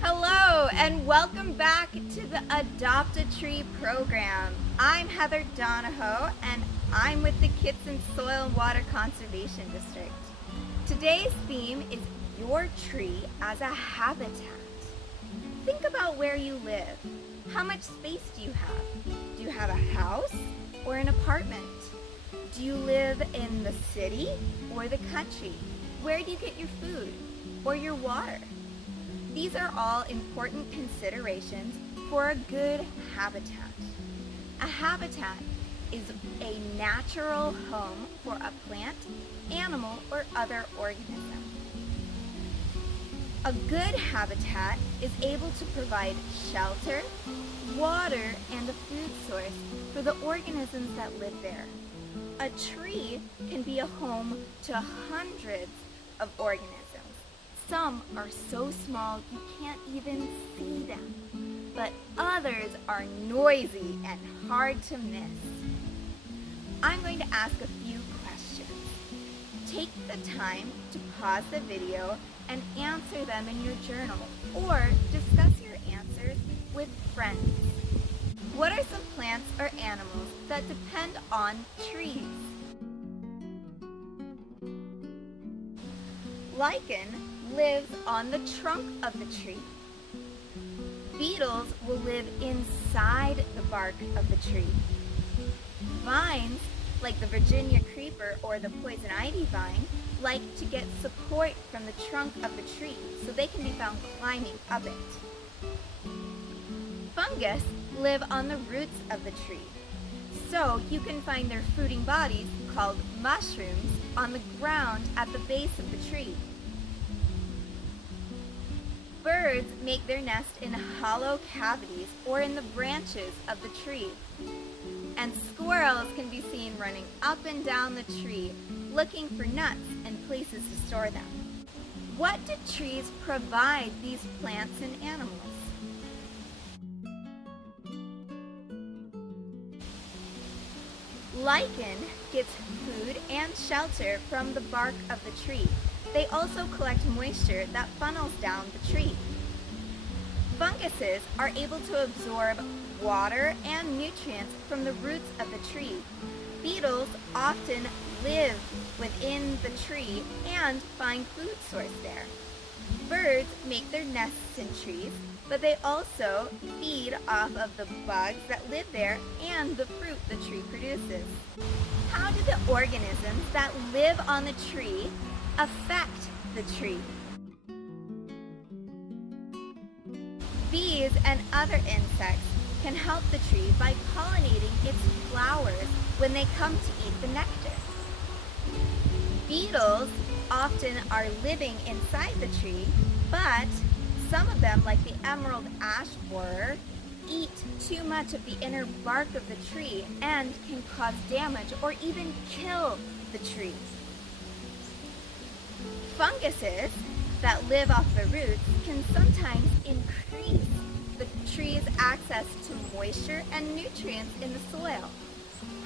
Hello and welcome back to the Adopt a Tree program. I'm Heather Donahoe and I'm with the Kitson Soil and Water Conservation District. Today's theme is your tree as a habitat. Think about where you live. How much space do you have? Do you have a house or an apartment? Do you live in the city or the country? Where do you get your food or your water? These are all important considerations for a good habitat. A habitat is a natural home for a plant, animal, or other organism. A good habitat is able to provide shelter, water, and a food source for the organisms that live there. A tree can be a home to hundreds of organisms. Some are so small you can't even see them, but others are noisy and hard to miss. I'm going to ask a few questions. Take the time to pause the video and answer them in your journal or discuss your answers with friends. What are some plants or animals that depend on trees? Lichen lives on the trunk of the tree. Beetles will live inside the bark of the tree. Vines, like the Virginia creeper or the poison ivy vine, like to get support from the trunk of the tree so they can be found climbing up it. Fungus live on the roots of the tree, so you can find their fruiting bodies, called mushrooms, on the ground at the base of the tree. Birds make their nest in hollow cavities or in the branches of the tree. And squirrels can be seen running up and down the tree, looking for nuts and places to store them. What do trees provide these plants and animals? Lichen gets food and shelter from the bark of the tree. They also collect moisture that funnels down the tree. Funguses are able to absorb water and nutrients from the roots of the tree. Beetles often live within the tree and find food source there. Birds make their nests in trees, but they also feed off of the bugs that live there and the fruit the tree produces. How do the organisms that live on the tree affect the tree? Bees and other insects can help the tree by pollinating its flowers when they come to eat the nectar. Beetles often are living inside the tree, but some of them, like the emerald ash borer, eat too much of the inner bark of the tree and can cause damage or even kill the tree. Funguses that live off the roots can sometimes increase the tree's access to moisture and nutrients in the soil.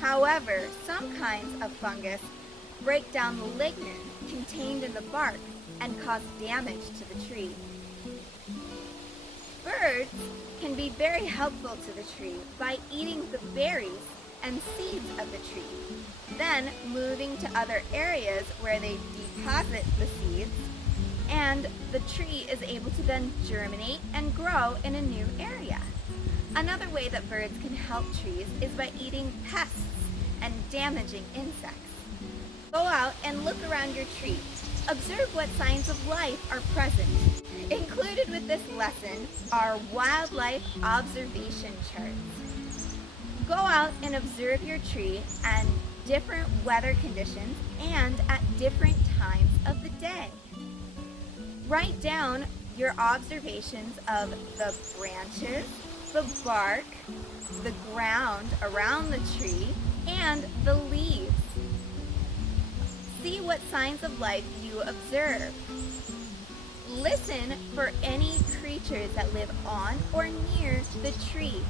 However, some kinds of fungus break down the lignin contained in the bark and cause damage to the tree. Birds can be very helpful to the tree by eating the berries and seeds of the tree, then moving to other areas where they deposit the seeds, and the tree is able to then germinate and grow in a new area. Another way that birds can help trees is by eating pests and damaging insects. Go out and look around your tree. Observe what signs of life are present. Included with this lesson are wildlife observation charts. Go out and observe your tree and different weather conditions and at different times of the day. Write down your observations of the branches, the bark, the ground around the tree, and the leaves. See what signs of life you observe. Listen for any creatures that live on or near the tree.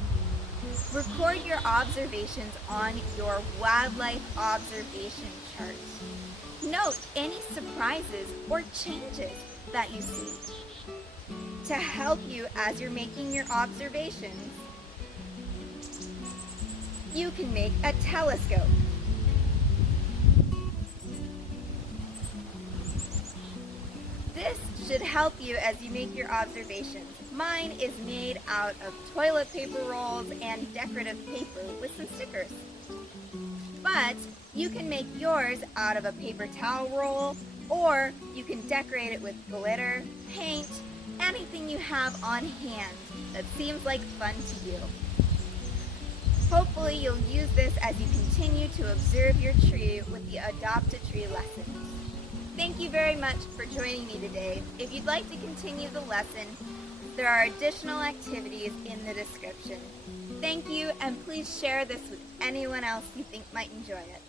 Record your observations on your wildlife observation chart. Note any surprises or changes that you see. To help you as you're making your observations, you can make a telescope. This should help you as you make your observations. Mine is made out of toilet paper rolls and decorative paper with some stickers. But you can make yours out of a paper towel roll, or you can decorate it with glitter, paint, anything you have on hand that seems like fun to you. Hopefully you'll use this as you continue to observe your tree with the Adopt a Tree lesson. Thank you very much for joining me today. If you'd like to continue the lesson, there are additional activities in the description. Thank you, and please share this with anyone else you think might enjoy it.